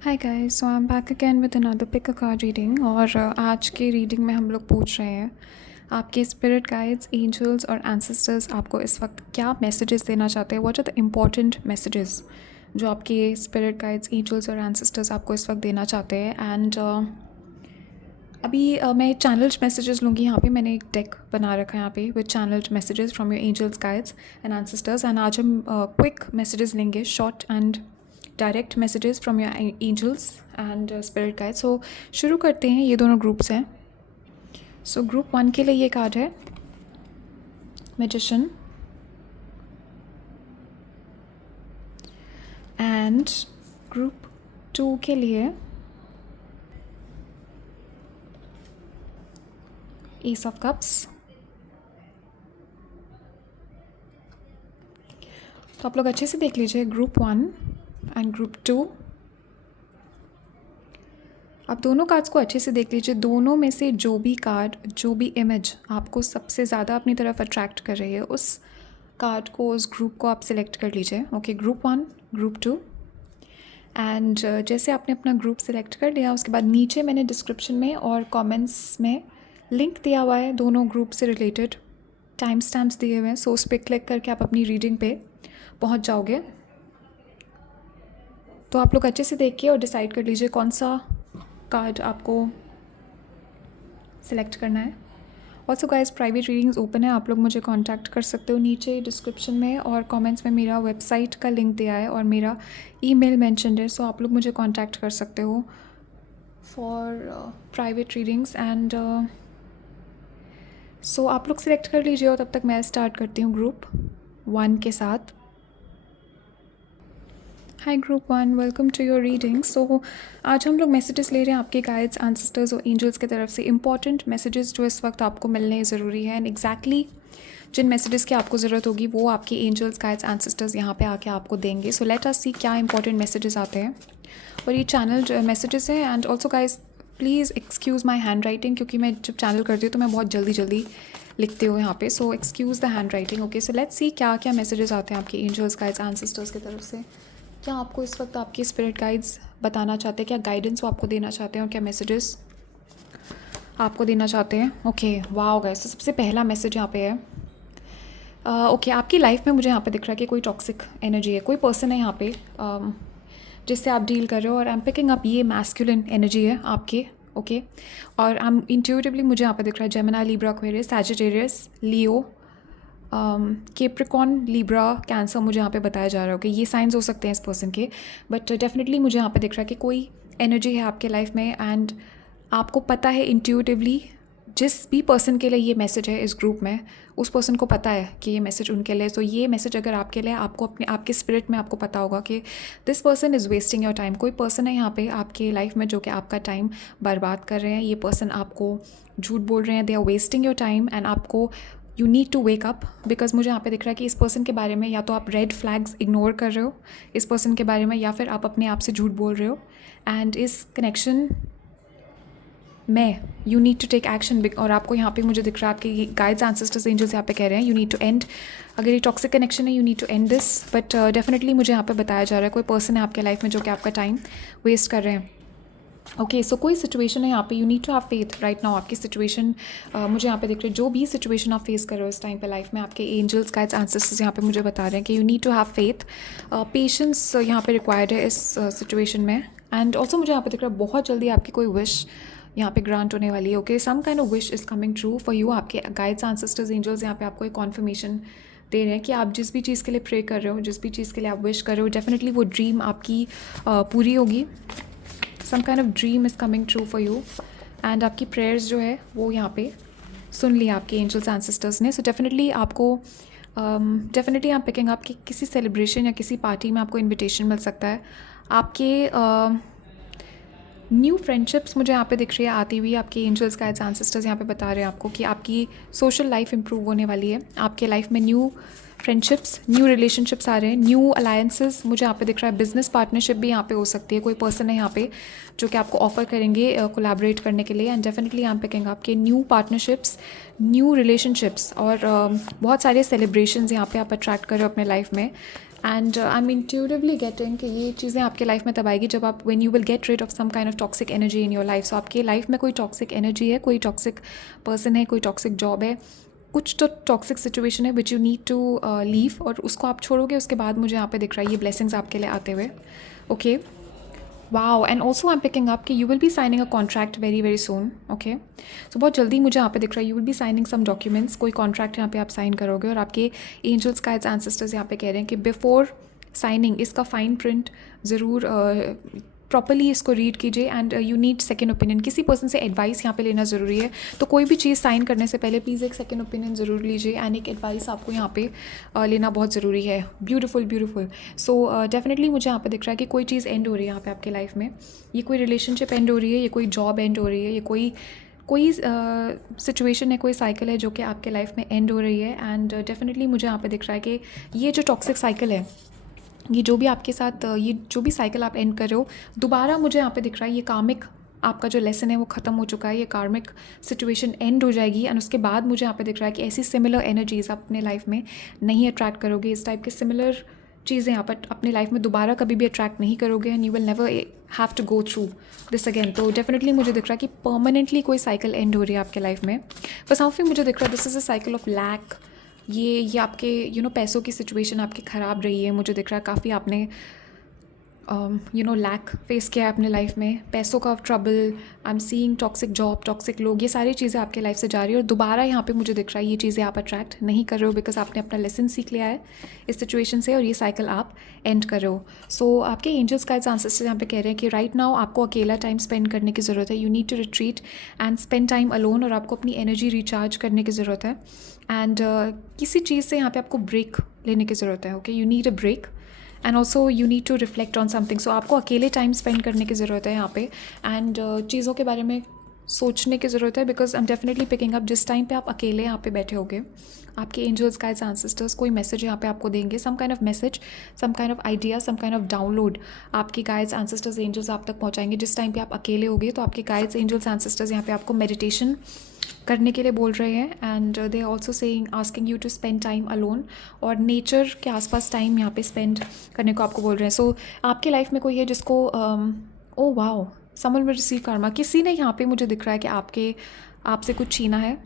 Hi guys, so I am back again with another pick a card reading. और आज के reading में हम लोग पूछ रहे हैं आपके स्पिरिट गाइड्स, एंजल्स और एंसेस्टर्स आपको इस वक्त क्या मैसेजेस देना चाहते हैं। What are the important messages जो आपके स्पिरिट गाइड्स, एंजल्स और एंसेस्टर्स आपको इस वक्त देना चाहते हैं। एंड अभी मैं चैनल्ड मैसेजेस लूँगी। यहाँ पे मैंने एक डेक बना रखा है यहाँ पे with channelled messages from your angels, guides and ancestors. And आज हम क्विक मैसेजेस लेंगे, short and direct messages from your angels and spirit guide. So शुरू करते हैं। ये दोनों ग्रुप्स हैं। सो ग्रुप 1 के लिए ये कार्ड है मैजिशियन, एंड ग्रुप 2 के लिए एस ऑफ कप्स। तो आप लोग अच्छे से देख लीजिए ग्रुप 1 एंड ग्रुप 2। आप दोनों कार्ड्स को अच्छे से देख लीजिए। दोनों में से जो भी कार्ड, जो भी इमेज आपको सबसे ज़्यादा अपनी तरफ अट्रैक्ट कर रही है, उस कार्ड को, उस ग्रुप को आप सिलेक्ट कर लीजिए। Okay, group 1, group 2। एंड जैसे आपने अपना ग्रुप सिलेक्ट कर लिया, उसके बाद नीचे मैंने डिस्क्रिप्शन में और कमेंट्स में लिंक दिया हुआ है दोनों ग्रुप से रिलेटेड, टाइम स्टैम्प्स दिए हुए हैं। सो उस पर क्लिक करके आप अपनी रीडिंग पे पहुंच जाओगे। तो आप लोग अच्छे से देखिए और डिसाइड कर लीजिए कौन सा कार्ड आपको सिलेक्ट करना है। Also guys, private readings open है। आप लोग मुझे कांटेक्ट कर सकते हो। नीचे डिस्क्रिप्शन में और कमेंट्स में मेरा वेबसाइट का लिंक दिया है और मेरा ईमेल मेंशन्ड है। सो आप लोग मुझे कांटेक्ट कर सकते हो for private readings. And so आप लोग सिलेक्ट कर लीजिए और तब तक मैं स्टार्ट करती हूँ ग्रुप 1 के साथ। Hi group 1, welcome to your reading. So आज हम लोग मैसेजेस ले रहे हैं आपके गाइड्स, एंसेस्टर्स और एंजल्स की तरफ से। इंपॉर्टेंट मैसेजेस जो इस वक्त आपको मिलने ज़रूरी है। एंड एग्जैक्टली जिन मैसेजेस की आपको ज़रूरत होगी वो आपके एंजल्स, गाइड्स, एंसेस्टर्स यहाँ पे आके आपको देंगे। सो लेट अस सी क्या इंपॉर्टेंट मैसेजेस आते हैं। और ये चैनल मैसेजेस हैं। And also guys, please excuse my hand writing, क्योंकि मैं जब चैनल करती हूँ तो मैं बहुत जल्दी जल्दी लिखती हूँ यहाँ पे। So excuse the handwriting. Okay, so let's see क्या क्या मैसेजेस आते हैं आपके एंजल्स, गाइड्स, एंसेस्टर्स की तरफ से। क्या आपको इस वक्त आपके स्पिरिट गाइड्स बताना चाहते हैं, क्या गाइडेंस वो आपको देना चाहते हैं और क्या मैसेजेस आपको देना चाहते हैं। ओके, वाओ गाइस, तो सबसे पहला मैसेज यहाँ पे है। ओके, आपकी लाइफ में मुझे यहाँ पे दिख रहा है कि कोई टॉक्सिक एनर्जी है, कोई पर्सन है यहाँ पे जिससे आप डील कर रहे हो। और आई एम पिकिंग अप ये मैस्कुलिन एनर्जी है आपके। ओके, और आई एम इंट्यूटिवली मुझे यहाँ पे दिख रहा है जेमिनी, लिब्रा, एक्वेरियस, सैजिटेरियस, लियो, कैप्रिकॉर्न, लिब्रा, कैंसर मुझे यहाँ पे बताया जा रहा है। ओके, ये साइंस हो सकते हैं इस पर्सन के, बट डेफिनेटली मुझे यहाँ पे दिख रहा है कि कोई एनर्जी है आपके लाइफ में। एंड आपको पता है इंट्यूटिवली, जिस भी पर्सन के लिए ये मैसेज है इस ग्रुप में, उस पर्सन को पता है कि ये मैसेज उनके लिए। तो ये मैसेज अगर आपके लिए, आपको अपने आपके स्पिरिट में आपको पता होगा कि this person is wasting your time. कोई पर्सन है यहाँ पे आपके लाइफ में जो कि आपका टाइम बर्बाद कर रहे हैं। ये पर्सन आपको झूठ बोल रहे हैं, they are wasting your time. And आपको, you need to wake up, because मुझे यहाँ पे दिख रहा है कि इस पर्सन के बारे में या तो आप रेड फ्लैग्स इग्नोर कर रहे हो इस पर्सन के बारे में, या फिर आप अपने आप से झूठ बोल रहे हो। एंड इस कनेक्शन में you need to take action. और आपको यहाँ पे मुझे दिख रहा है आपके गाइड्स, एंसेस्टर्स, एंजल्स यहाँ पे कह रहे हैं यू नीड टू एंड, अगर ये टॉक्सिक कनेक्शन है, you need to end this. But definitely मुझे यहाँ पे बताया जा रहा है कोई पर्सन है आपके लाइफ में जो कि आपका टाइम वेस्ट कर रहे हैं। ओके, सो कोई सिचुएशन है यहाँ पे, you need to have faith right now. आपकी सिचुएशन मुझे यहाँ पे दिख रही है, जो भी सिचुएशन आप फेस कर रहे हो इस टाइम पे लाइफ में, आपके एंजल्स, गाइड्स, एंसेस्टर्स यहाँ पे मुझे बता रहे हैं कि you need to have faith. Patience यहाँ पे रिक्वायर्ड है इस सिचुएशन में। एंड ऑल्सो मुझे यहाँ पे दिख रहा है बहुत जल्दी आपकी कोई विश यहाँ पे ग्रांट होने वाली है। Okay, some kind of wish is coming true for you. आपके गाइड्स, एंसेस्टर्स, एंजल्स यहाँ पे आपको एक कॉन्फर्मेशन दे रहे हैं कि आप जिस भी चीज़ के लिए प्रे कर रहे हो, जिस भी चीज़ के लिए आप विश कर रहे हो, डेफिनेटली वो ड्रीम आपकी पूरी होगी। Some kind of dream is coming true for you. And आपकी प्रेयर्स जो है वो यहाँ पे सुन लिया आपके एंजल्स, एंसेस्टर्स ने। सो डेफिनेटली आपको, डेफिनेटली आप पिकिंग अप कि किसी सेलिब्रेशन या किसी पार्टी में आपको इनविटेशन मिल सकता है। आपके न्यू फ्रेंडशिप्स मुझे यहाँ पे दिख रही है आती हुई। आपके एंजल्स, गाइड्स, एंसेस्टर्स यहाँ पे बता रहे हैं आपको कि आपकी सोशल लाइफ इंप्रूव होने वाली है। आपके लाइफ में न्यू फ्रेंडशिप्स, न्यू रिलेशनशिप्स आ रहे हैं, न्यू अलायंसेस मुझे यहाँ पे दिख रहा है। बिजनेस पार्टनरशिप भी यहाँ पे हो सकती है। कोई पर्सन है यहाँ पे जो कि आपको ऑफर करेंगे कोलैबोरेट करने के लिए। एंड डेफिनेटली यहाँ पे कहेंगे आपके न्यू पार्टनरशिप्स, न्यू रिलेशनशिप्स और बहुत सारे सेलिब्रेशंस यहाँ पे आप अट्रैक्ट कर रहे हो अपने लाइफ में। And I M intuitively getting कि ये चीज़ें आपके लाइफ में तब आएगी जब आप when you will get rid of some kind of toxic energy in your life. So आपकी लाइफ में कोई टॉक्सिक एनर्जी है, कोई टॉक्सिक पर्सन है, कोई टॉक्सिक जॉब है, कुछ तो टॉक्सिक सिचुएशन है which you need to leave, और उसको आप छोड़ोगे. उसके बाद मुझे यहाँ पे दिख रहा है ये ब्लेसिंग्स आपके लिए आते हुए. Okay, wow. And also I am picking up कि you will be signing a contract very very soon. Okay, so बहुत जल्दी मुझे यहाँ पे दिख रहा है you will be signing some documents. कोई कॉन्ट्रैक्ट यहाँ पे आप साइन करोगे, और आपके एंजल्स गाइड्स एंसेस्टर्स यहाँ पे कह रहे हैं कि बिफोर साइनिंग इसका फाइन प्रिंट ज़रूर प्रॉपरली इसको रीड कीजिए. And you need second opinion. किसी पर्सन से एडवाइस यहाँ पे लेना ज़रूरी है. तो कोई भी चीज़ साइन करने से पहले प्लीज़ एक सेकेंड ओपिनियन ज़रूर लीजिए, एंड एक एडवाइस आपको यहाँ पे लेना बहुत ज़रूरी है. Beautiful beautiful. सो डेफिनेटली मुझे यहाँ पे दिख रहा है कि कोई चीज़ एंड हो रही है यहाँ पे आपके लाइफ में. ये कोई रिलेशनशिप एंड हो रही है, ये कोई जॉब एंड हो रही है, ये कोई सिचुएशन है, कोई साइकिल है जो कि आपके लाइफ में एंड हो रही है. एंड डेफिनेटली मुझे यहाँ पे दिख रहा है कि ये जो टॉक्सिक साइकिल है, ये जो भी आपके साथ ये जो भी साइकिल आप एंड कर रहे हो, दोबारा मुझे यहाँ पे दिख रहा है ये कार्मिक आपका जो लेसन है वो ख़त्म हो चुका है. ये कार्मिक सिचुएशन एंड हो जाएगी. एंड उसके बाद मुझे यहाँ पे दिख रहा है कि ऐसी सिमिलर एनर्जीज़ आप अपने लाइफ में नहीं अट्रैक्ट करोगे. इस टाइप के सिमिलर चीज़ें यहाँ पर अपने लाइफ में दोबारा कभी भी अट्रैक्ट नहीं करोगे. And you will never have to go through this again. तो डेफिनेटली मुझे दिख रहा है कि परमानेंटली कोई साइकिल एंड हो रही है आपके लाइफ में. फॉर समथिंग मुझे दिख रहा है this is a cycle of lack. ये आपके पैसों की सिचुएशन आपकी ख़राब रही है. मुझे दिख रहा है काफ़ी आपने लैक फेस किया है अपने लाइफ में, पैसों का trouble. I am seeing toxic job, toxic लोग, ये सारी चीज़ें आपके लाइफ से जा रही है. और दोबारा यहाँ पे मुझे दिख रहा है ये चीज़ें आप अट्रैक्ट नहीं कर रहे हो, बिकॉज आपने अपना लेसन सीख लिया है इस सिचुएशन से, और ये साइकिल आप एंड कर रहे हो. सो आपके एंजल्स गाइड्स एंसेस्टर्स यहाँ पे कह रहे हैं कि राइट नाउ आपको अकेला टाइम स्पेंड करने की ज़रूरत है. You need to retreat and spend time alone, और आपको अपनी एनर्जी रिचार्ज करने की ज़रूरत है. एंड किसी चीज़ से यहाँ पे आपको ब्रेक लेने की ज़रूरत है. Okay, you need a break. And also you need to reflect on something. So आपको अकेले टाइम स्पेंड करने की ज़रूरत है यहाँ पे. एंड चीज़ों के बारे में सोचने की ज़रूरत है, because I am definitely picking up जिस टाइम पे आप अकेले यहाँ पे बैठे होगे, आपके एंजल्स गाइड्स एंसेस्टर्स कोई मैसेज यहाँ पे आपको देंगे. Some kind of message, some kind of idea, some kind of download आपकी गाइड्स एंसेस्टर्स एंजल्स आप तक पहुँचाएंगे जिस टाइम पे आप अकेले होगे. तो आपके गाइड्स एंजल्स एंसेस्टर्स यहाँ पे आपको मेडिटेशन करने के लिए बोल रहे हैं. And they also saying asking you to spend time alone, और नेचर के आसपास टाइम यहाँ पे स्पेंड करने को आपको बोल रहे हैं. सो आपके लाइफ में कोई है जिसको oh wow someone will receive Karma. किसी ने यहाँ पे मुझे दिख रहा है कि आपसे कुछ छीना है,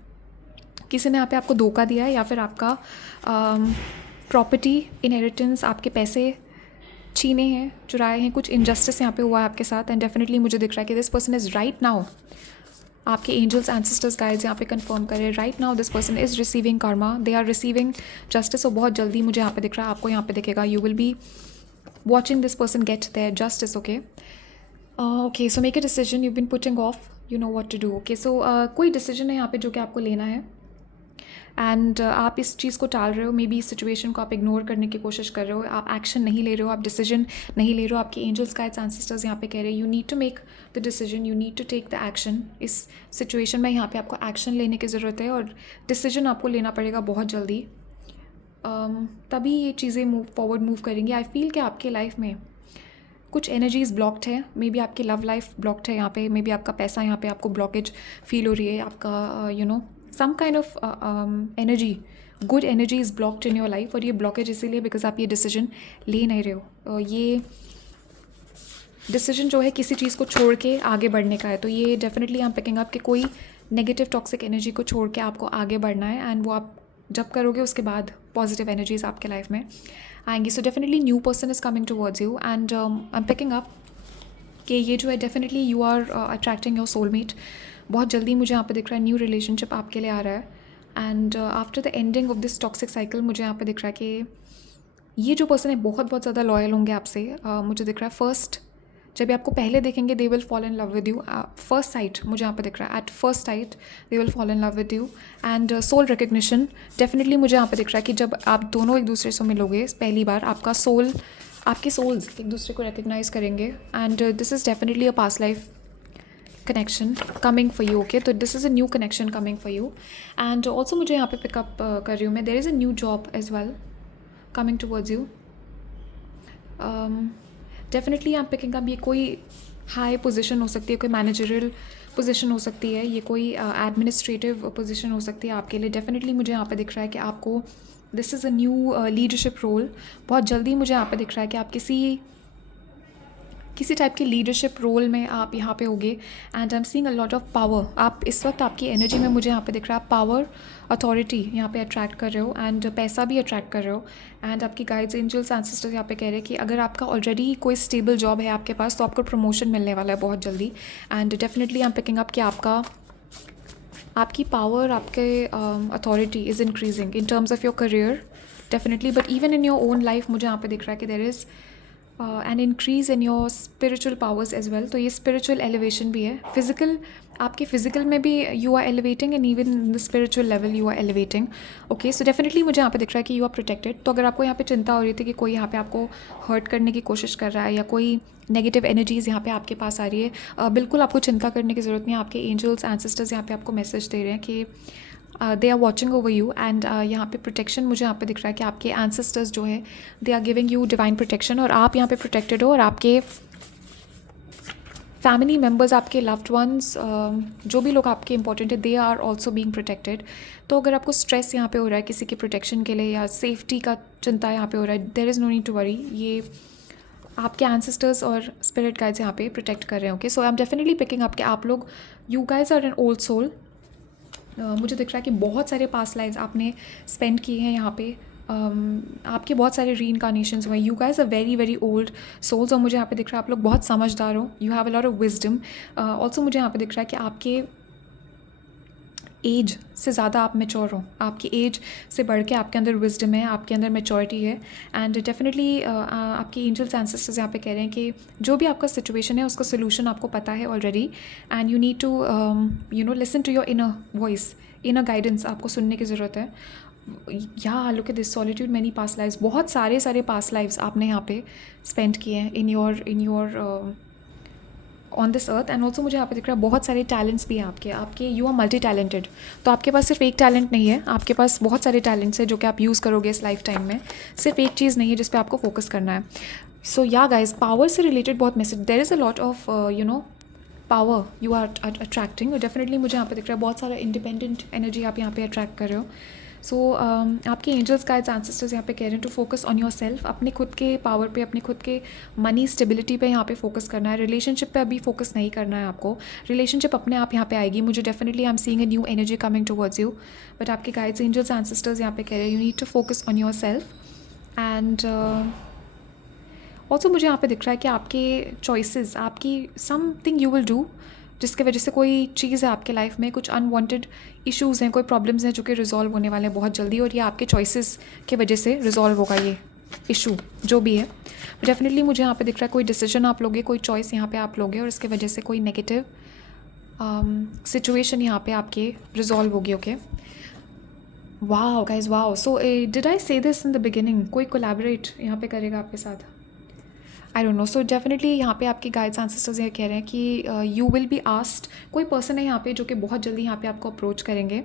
किसी ने यहाँ पे आपको धोखा दिया है, या फिर आपका प्रॉपर्टी इनहेरिटेंस, आपके पैसे छीने हैं, चुराए हैं, कुछ इनजस्टिस यहाँ पे हुआ है आपके साथ. एंड डेफिनेटली मुझे दिख रहा है कि this person is right now, आपके एंजल्स एंसेस्टर्स गाइड्स यहाँ पे कंफर्म करें, right now this person is receiving karma, they are receiving justice. और बहुत जल्दी मुझे यहाँ पे दिख रहा है आपको यहाँ पे दिखेगा, you will be watching this person get their justice. Okay okay, so make a decision, you been putting off, you know what to do. Okay, so कोई डिसीजन है यहाँ पे जो कि आपको लेना है. एंड आप इस चीज़ को टाल रहे हो, मे बी इस सिचुएशन को आप इग्नोर करने की कोशिश कर रहे हो, आप एक्शन नहीं ले रहे हो, आप डिसीजन नहीं ले रहे हो. आपके एंजल्स गाइड्स एंसेस्टर्स यहाँ पे कह रहे हैं you need to make the decision, you need to take the action. इस सिचुएशन में यहाँ पे आपको एक्शन लेने की ज़रूरत है, और डिसीजन आपको लेना पड़ेगा बहुत जल्दी. तभी ये चीज़ें मूव करेंगी. आई फील कि आपके लाइफ में कुछ एनर्जीज़ ब्लॉक्ड है. मे बी आपकी लव लाइफ ब्लॉक्ड है यहाँ पे, मे बी आपका पैसा यहाँ पे आपको ब्लॉकेज फील हो रही है, आपका some kind of energy, good energy is blocked in your life. और ये ब्लॉकेज इसीलिए बिकॉज आप ये डिसीजन ले नहीं रहे हो. ये डिसीजन जो है किसी चीज़ को छोड़ के आगे बढ़ने का है. तो ये डेफिनेटली हम पिकिंग अप कि कोई नेगेटिव टॉक्सिक एनर्जी को छोड़ के आपको आगे बढ़ना है. एंड वो आप जब करोगे उसके बाद पॉजिटिव एनर्जीज आपके लाइफ में आएंगी. So definitely new person is coming towards you. And I am picking up कि ये जो है definitely you are attracting your soulmate. बहुत जल्दी मुझे यहाँ पे दिख रहा है न्यू रिलेशनशिप आपके लिए आ रहा है. And after the ending of this toxic cycle मुझे यहाँ पे दिख रहा है कि ये जो पर्सन है बहुत बहुत ज़्यादा लॉयल होंगे आपसे. मुझे दिख रहा है फर्स्ट जब ये आपको पहले देखेंगे they will fall in love with you. First sight मुझे यहाँ पे दिख रहा है, at first sight they will fall in love with you. And soul recognition definitely मुझे यहाँ पे दिख रहा है कि जब आप दोनों एक दूसरे से मिलोगे पहली बार, आपके सोल्स एक दूसरे को रिकग्नाइज करेंगे. And this is definitely a past life connection coming for you. Okay, तो this is a new connection coming for you. And also मुझे यहाँ पे पिकअप कर रही हूँ मैं, there is a new job as well coming towards you. Definitely I'm picking up ये कोई हाई पोजीशन हो सकती है, कोई मैनेजरियल पोजीशन हो सकती है, ये कोई एडमिनिस्ट्रेटिव पोजीशन हो सकती है आपके लिए. डेफिनेटली मुझे यहाँ पे दिख रहा है कि आपको this is a new leadership role. बहुत जल्दी मुझे यहाँ पे दिख रहा है कि आप किसी टाइप की लीडरशिप रोल में आप यहाँ पे होगे। And I am seeing a lot of power. आप इस वक्त आपकी एनर्जी में मुझे यहाँ पे दिख रहा है पावर, अथॉरिटी यहाँ पे अट्रैक्ट कर रहे हो एंड पैसा भी अट्रैक्ट कर रहे हो। एंड आपकी गाइड्स, एंजल्स, एंसेस्टर्स यहाँ पे कह रहे हैं कि अगर आपका ऑलरेडी कोई स्टेबल जॉब है आपके पास तो आपको प्रमोशन मिलने वाला है बहुत जल्दी। And definitely I am picking up कि आपकी पावर, आपके authority is increasing in terms of your career definitely, but even in your own life मुझे यहाँ पे दिख रहा है कि there is an increase in your spiritual powers as well. तो ये स्पिरिचुअल एलिवेशन भी है। फिजिकल, आपके फिजिकल में भी you are elevating and even in the spiritual level you are elevating. Okay, so definitely मुझे यहाँ पे दिख रहा है कि यू आर प्रोटेक्टेड। तो अगर आपको यहाँ पे चिंता हो रही थी कि कोई यहाँ पे आपको हर्ट करने की कोशिश कर रहा है या कोई नेगेटिव एनर्जीज़ यहाँ पे आपके पास आ रही है, बिल्कुल आपको चिंता करने की ज़रूरत नहीं है। आपके एंजल्स, एंसेस्टर्स यहाँ पे आपको मैसेज दे रहे हैं कि they are watching over you. And यहाँ पे प्रोटेक्शन मुझे यहाँ पे दिख रहा है कि आपके एंसेस्टर्स जो है they are giving you divine protection, और आप यहाँ पे प्रोटेक्टेड हो। और आपके फैमिली मेम्बर्स, आपके लव्ड वंस, जो भी लोग आपके इंपॉर्टेंट है, they are also being protected. तो अगर आपको स्ट्रेस यहाँ पे हो रहा है किसी के प्रोटेक्शन के लिए या सेफ्टी का चिंता यहाँ पे हो रहा है, there is no need to worry. ये आपके एंसेस्टर्स और स्पिरिट गाइड्स यहाँ पे प्रोटेक्ट कर रहे हैं। Okay, so I am definitely picking up कि आप लोग, you guys are an old soul. मुझे दिख रहा है कि बहुत सारे पास्ट लाइव्स आपने स्पेंड किए हैं यहाँ पे। आपके बहुत सारे री इनकारनेशंस हुए। You guys are very very old souls. और मुझे यहाँ पे दिख रहा है आप लोग बहुत समझदार हो। You have a lot of wisdom. Also मुझे यहाँ पे दिख रहा है कि आपके एज से ज़्यादा आप मेच्योर हो। आपकी एज से बढ़ के आपके अंदर विजडम है, आपके अंदर मेच्योरिटी है। एंड डेफिनेटली आपके एंजल्स, एंसेस्टर्स यहाँ पे कह रहे हैं कि जो भी आपका सिचुएशन है उसका सोल्यूशन आपको पता है already. And you need to listen to your inner voice, inner guidance आपको सुनने की ज़रूरत है। Yeah look at this solitude, many past lives, बहुत सारे पास्ट लाइव्स आपने यहाँ पे स्पेंड किए हैं in your on this earth. And also मुझे यहाँ पे दिख रहा है बहुत सारे टैलेंट्स भी हैं आपके यू आर मल्टी टैलेंटेड। तो आपके पास सिर्फ एक टैलेंट नहीं है, आपके पास बहुत सारे टैलेंट्स हैं जो कि आप यूज़ करोगे इस लाइफ टाइम में। सिर्फ एक चीज़ नहीं है जिस पे आपको फोकस करना है। सो या गाइज, पावर से रिलेटेड बहुत message, there is a lot of power you are attracting. Definitely मुझे यहाँ पे दिख रहा है बहुत सारा इंडिपेंडेंट एनर्जी आप यहाँ पे अट्रैक्ट कर रहे हो। सो आपके एंजल्स, गाइड्स, एंसेस्टर्स यहाँ पे कह रहे हैं to focus on yourself. अपने खुद के पावर पे, अपने खुद के मनी स्टेबिलिटी पे यहाँ पे फोकस करना है। रिलेशनशिप पे अभी फोकस नहीं करना है आपको। रिलेशनशिप अपने आप यहाँ पे आएगी। मुझे definitely I am seeing a new energy coming towards you. But आपके गाइड्स, एंजल्स, एंसेस्टर्स यहाँ पे कह रहे हैं you need to focus on yourself. And also मुझे यहाँ पे दिख रहा है कि आपके चॉइसेस, आपकी समथिंग यू विल डू जिसके वजह से कोई चीज़ है आपके लाइफ में, कुछ अनवांटेड इश्यूज़ हैं, कोई प्रॉब्लम्स हैं जो कि रिजॉल्व होने वाले हैं बहुत जल्दी। और ये आपके चॉइसेस की वजह से रिजॉल्व होगा ये इशू जो भी है। डेफिनेटली मुझे यहाँ पे दिख रहा है कोई डिसीजन आप लोगे, कोई चॉइस यहाँ पे आप लोगे और इसके वजह से कोई नेगेटिव सिचुएशन यहाँ पे आपके रिजॉल्व होगी। Okay, wow guys, wow. So did I से दिस इन द बिगिनिंग? कोई कोलैबोरेट यहाँ पे करेगा आपके साथ? I don't know. So definitely यहाँ पे आपके गाइड्स, एंसेस्टर्स ये कह रहे हैं कि यू विल बी आस्क्ड। कोई पर्सन है यहाँ पे जो कि बहुत जल्दी यहाँ पे आपको अप्रोच करेंगे।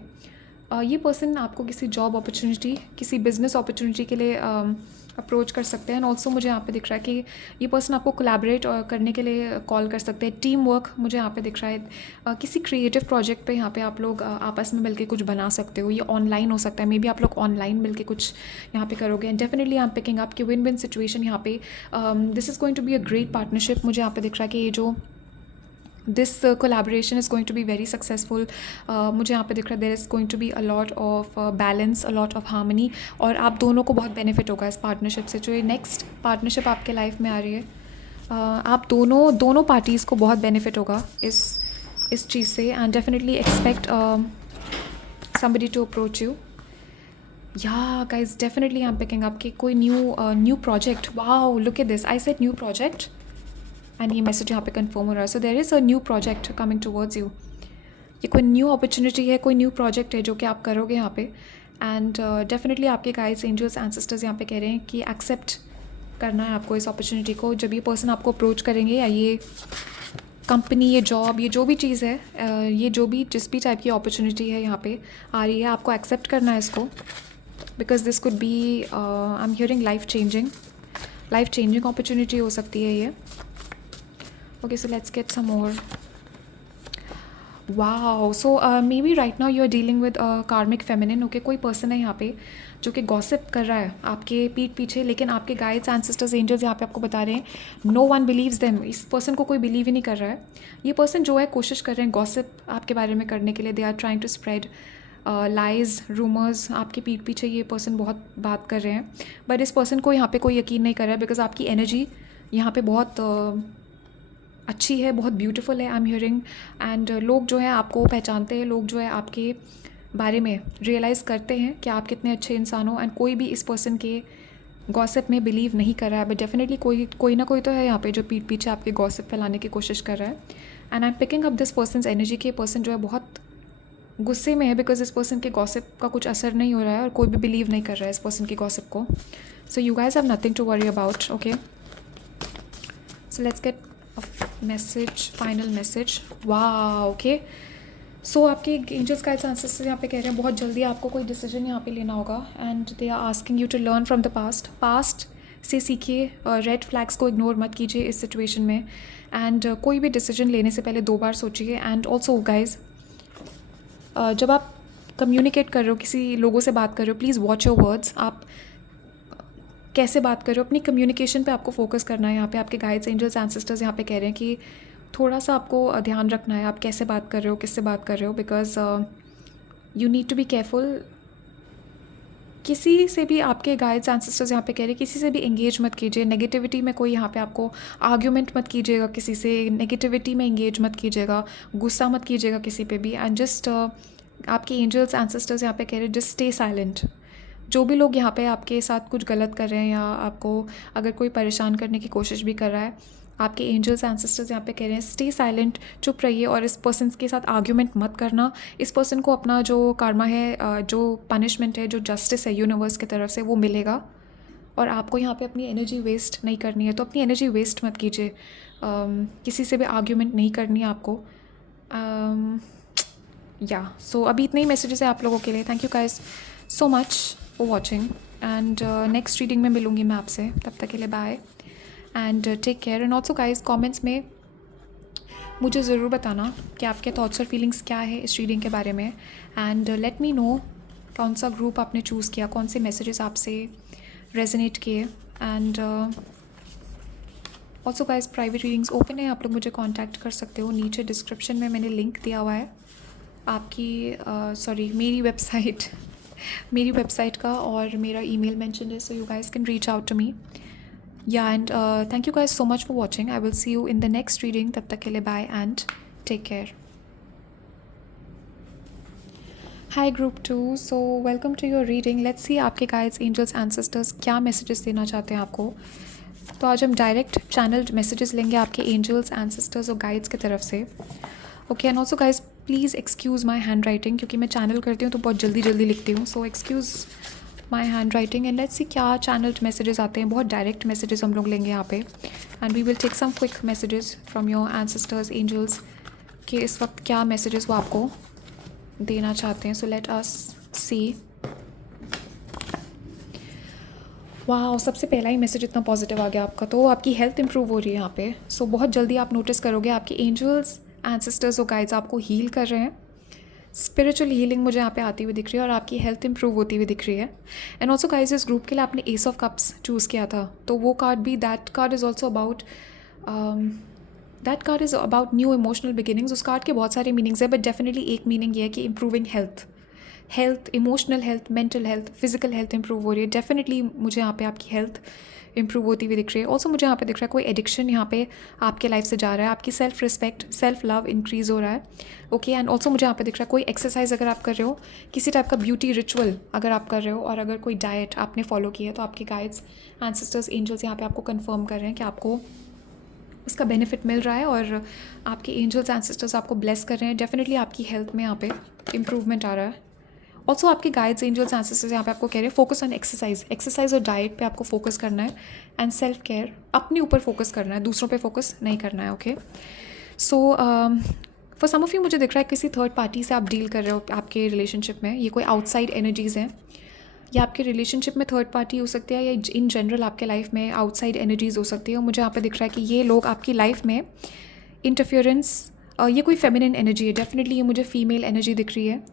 ये पर्सन आपको किसी जॉब अपॉर्चुनिटी, किसी बिजनेस अपॉर्चुनिटी के लिए अप्रोच कर सकते हैं। एंड ऑल्सो मुझे यहाँ पे दिख रहा है कि ये पर्सन आपको कोलैबोरेट करने के लिए कॉल कर सकते हैं। टीम वर्क मुझे यहाँ पे दिख रहा है। किसी क्रिएटिव प्रोजेक्ट पे यहाँ पे आप लोग आपस में मिलके कुछ बना सकते हो। ये ऑनलाइन हो सकता है, मे बी आप लोग ऑनलाइन मिलके कुछ यहाँ पे करोगे। And definitely I am picking up कि विन विन सिचुएशन यहाँ पे, this is going to be a great partnership. मुझे यहाँ पे दिख रहा है कि ये जो this collaboration is going to be very successful. मुझे यहाँ पे दिख रहा है there is going to be a lot of balance, a lot of harmony, और आप दोनों को बहुत बेनिफिट होगा इस पार्टनरशिप से। जो ये नेक्स्ट पार्टनरशिप आपके लाइफ में आ रही है, आप दोनों पार्टीज़ को बहुत बेनिफिट होगा इस चीज़ से। And definitely expect somebody to approach you. Yeah guys, definitely I'm picking up कि कोई new project. Wow, look at this, I said new project and ये मैसेज यहाँ पे कंफर्म हो रहा है। So there is a new project coming towards you. ये कोई न्यू अपॉर्चुनिटी है, कोई न्यू प्रोजेक्ट है जो कि आप करोगे यहाँ पे। एंड डेफिनेटली आपके गाइड्स, एंजल्स, एंसेस्टर्स यहाँ पे कह रहे हैं कि एक्सेप्ट करना है आपको इस अपॉर्चुनिटी को। जब ये पर्सन आपको अप्रोच करेंगे या ये कंपनी, ये जॉब, ये जो भी चीज़ है, ये जो भी जिस भी टाइप की अपॉर्चुनिटी है यहाँ पे आ रही है, आपको एक्सेप्ट करना है इसको। Because this could be, I am hearing life changing opportunity हो सकती है ये। Okay, so let's get some more. Wow! So maybe right now you are dealing with karmic feminine. Okay, कोई पर्सन है यहाँ पे जो कि गॉसिप कर रहा है आपके पीठ पीछे, लेकिन आपके गाइड्स, एंसेस्टर्स, एंजल्स यहाँ पे आपको बता रहे हैं नो वन बिलीव्स देम। इस पर्सन को कोई बिलीव ही नहीं कर रहा है। ये पर्सन जो है कोशिश कर रहे हैं गॉसिप आपके बारे में करने के लिए। They are trying to spread lies, rumours आपके पीठ पीछे। ये पर्सन बहुत बात कर रहे हैं, बट इस पर्सन को यहाँ पे कोई यकीन नहीं कर रहा है, बिकॉज आपकी एनर्जी यहाँ पे बहुत अच्छी है, बहुत ब्यूटीफुल है, आई एम हियरिंग। एंड लोग जो है आपको पहचानते हैं, लोग जो है आपके बारे में रियलाइज़ करते हैं कि आप कितने अच्छे इंसान हो। एंड कोई भी इस पर्सन के गॉसिप में बिलीव नहीं कर रहा है, बट डेफिनेटली कोई ना कोई तो है यहाँ पे जो पीठ पीछे आपके गॉसिप फैलाने की कोशिश कर रहा है। And I am picking up this persons energy कि पर्सन जो है बहुत गुस्से में है, बिकॉज इस पर्सन के गॉसिप का कुछ असर नहीं हो रहा है और कोई भी बिलीव नहीं कर रहा है इस पर्सन की गॉसिप को। So you guys have nothing to worry about. Okay, so let's get message, final message. वाह, ओके। सो आपके एंजल्स गाइड्स एंसेस्टर्स यहाँ पे कह रहे हैं बहुत जल्दी आपको कोई डिसीजन यहाँ पे लेना होगा। And they are asking you to learn from the past से सीखिए, रेड फ्लैग्स को इग्नोर मत कीजिए इस सिचुएशन में। एंड कोई भी डिसीजन लेने से पहले 2 बार सोचिए। एंड ऑल्सो गाइज, जब आप कम्युनिकेट कर रहे हो, किसी लोगों से बात कर रहे हो, प्लीज़ वॉच योर वर्ड्स। आप कैसे बात कर रहे हो, अपनी कम्युनिकेशन पे आपको फोकस करना है। यहाँ पे आपके गाइड्स, एंजल्स, एंसेस्टर्स यहाँ पे कह रहे हैं कि थोड़ा सा आपको ध्यान रखना है, आप कैसे बात कर रहे हो, किससे बात कर रहे हो, because you need to be careful. किसी से भी, आपके गाइड्स, एंसेस्टर्स यहाँ पे कह रहे हैं किसी से भी एंगेज मत कीजिए। नेगेटिविटी में कोई यहाँ पे आपको आर्ग्यूमेंट मत कीजिएगा, किसी से नेगेटिविटी में एंगेज मत कीजिएगा, गुस्सा मत कीजिएगा किसी पे भी। एंड जस्ट आपके एंजल्स, एंसेस्टर्स यहाँ पे कह रहे हैं जस्ट स्टे साइलेंट। जो भी लोग यहाँ पे आपके साथ कुछ गलत कर रहे हैं या आपको अगर कोई परेशान करने की कोशिश भी कर रहा है, आपके एंजल्स, एंसेस्टर्स यहाँ पे कह रहे हैं स्टे साइलेंट, चुप रहिए और इस पर्सन के साथ आर्ग्यूमेंट मत करना। इस पर्सन को अपना जो कार्मा है, जो पनिशमेंट है, जो जस्टिस है यूनिवर्स की तरफ से, वो मिलेगा। और आपको यहाँ पे अपनी एनर्जी वेस्ट नहीं करनी है, तो अपनी एनर्जी वेस्ट मत कीजिए। किसी से भी आर्ग्यूमेंट नहीं करनी है आपको। या सो अभी इतने ही मैसेजेस हैं आप लोगों के लिए। Thank you guys so much for watching. And next reading में मिलूँगी मैं आपसे, तब तक के लिए bye and take care. And also guys, comments में मुझे ज़रूर बताना कि आपके थॉट्स और फीलिंग्स क्या है इस रीडिंग के बारे में। एंड लेट मी नो कौन सा ग्रुप आपने चूज़ किया, कौन से मैसेजेस आपसे रेजोनेट किए। And also guys, private readings open है, आप लोग मुझे कॉन्टैक्ट कर सकते हो। नीचे डिस्क्रिप्शन में मैंने लिंक दिया हुआ है आपकी मेरी वेबसाइट का, और मेरा ईमेल मेंशन है, so you guys can reach out to me. Yeah and thank you guys so much for watching. I will see you in the next reading. तब तक के लिए bye and take care. Hi group 2, so welcome to your reading. Let's see आपके guides, angels, ancestors क्या messages देना चाहते हैं आपको। तो आज हम डायरेक्ट चैनल्ड मैसेजेस लेंगे आपके एंजल्स, एंसेस्टर्स और गाइड्स की तरफ से। Okay, and also guys please excuse my hand writing, क्योंकि मैं चैनल करती हूँ तो बहुत जल्दी लिखती हूँ, so excuse my handwriting. And let's see क्या चैनल्ड मैसेजेस आते हैं। बहुत डायरेक्ट मैसेजेस हम लोग लेंगे यहाँ पे, and we will take some quick messages from your ancestors, angels, कि इस वक्त क्या मैसेजेस वो आपको देना चाहते हैं। सो लेट अस सी। वाह, सबसे पहला ही मैसेज इतना पॉजिटिव आ गया आपका, तो आपकी हेल्थ इंप्रूव हो रही है यहाँ पे। सो बहुत जल्दी आप नोटिस करोगे आपके एंजल्स, एंसेस्टर्स और गाइड्स आपको हील कर रहे हैं। स्पिरिचुअल हीलिंग मुझे यहाँ पे आती हुई दिख रही है और आपकी हेल्थ इंप्रूव होती हुई दिख रही है। एंड ऑल्सो गाइज, इस ग्रुप के लिए आपने एस ऑफ कप्स चूज़ किया था, तो वो कार्ड भी, that card is also about new emotional beginnings. उस कार्ड के बहुत सारे मीनिंग्स है, बट डेफिनेटली एक मीनिंग ये है कि improving health, emotional health, mental health, physical health improve हो रही है। डेफिनेटली मुझे यहाँ पे आपकी हेल्थ इंप्रूव होती हुई दिख रही है। ऑल्सो मुझे यहाँ पे दिख रहा है कोई एडिक्शन यहाँ पे आपके लाइफ से जा रहा है, आपकी self respect, self love increase हो रहा है। ओके, एंड ऑल्सो मुझे यहाँ पे दिख रहा है कोई एक्सरसाइज अगर आप कर रहे हो, किसी टाइप का ब्यूटी रिचुअल अगर आप कर रहे हो, और अगर कोई डाइट आपने फॉलो किया है, तो आपके गाइड्स, एंसेस्टर्स, एंजल्स यहाँ पे आपको कंफर्म कर रहे हैं कि आपको उसका बेनिफिट मिल रहा है, और आपके एंजल्स, एंसेस्टर्स आपको ब्लेस कर रहे हैं। डेफिनेटली आपकी हेल्थ में यहाँ पे इम्प्रूवमेंट आ रहा है। ऑल्सो आपके गाइड्स, एंजल्स, एंसेस्टर्स यहाँ पे आपको कह रहे हैं फोकस ऑन एक्सरसाइज और डाइट पे आपको फोकस करना है, एंड सेल्फ केयर, अपने ऊपर फोकस करना है, दूसरों पे फोकस नहीं करना है। Okay, so for some of you मुझे दिख रहा है किसी थर्ड पार्टी से आप डील कर रहे हो आपके रिलेशनशिप में। ये कोई आउटसाइड एनर्जीज़ हैं, या आपके रिलेशनशिप में थर्ड पार्टी हो सकती है, या इन जनरल आपके लाइफ में आउटसाइड एनर्जीज़ हो सकती है। और मुझे यहाँ पे दिख रहा है कि ये लोग आपकी लाइफ में इंटरफेरेंस ये कोई फेमिनिन एनर्जी है, डेफिनेटली ये मुझे फीमेल एनर्जी दिख रही है।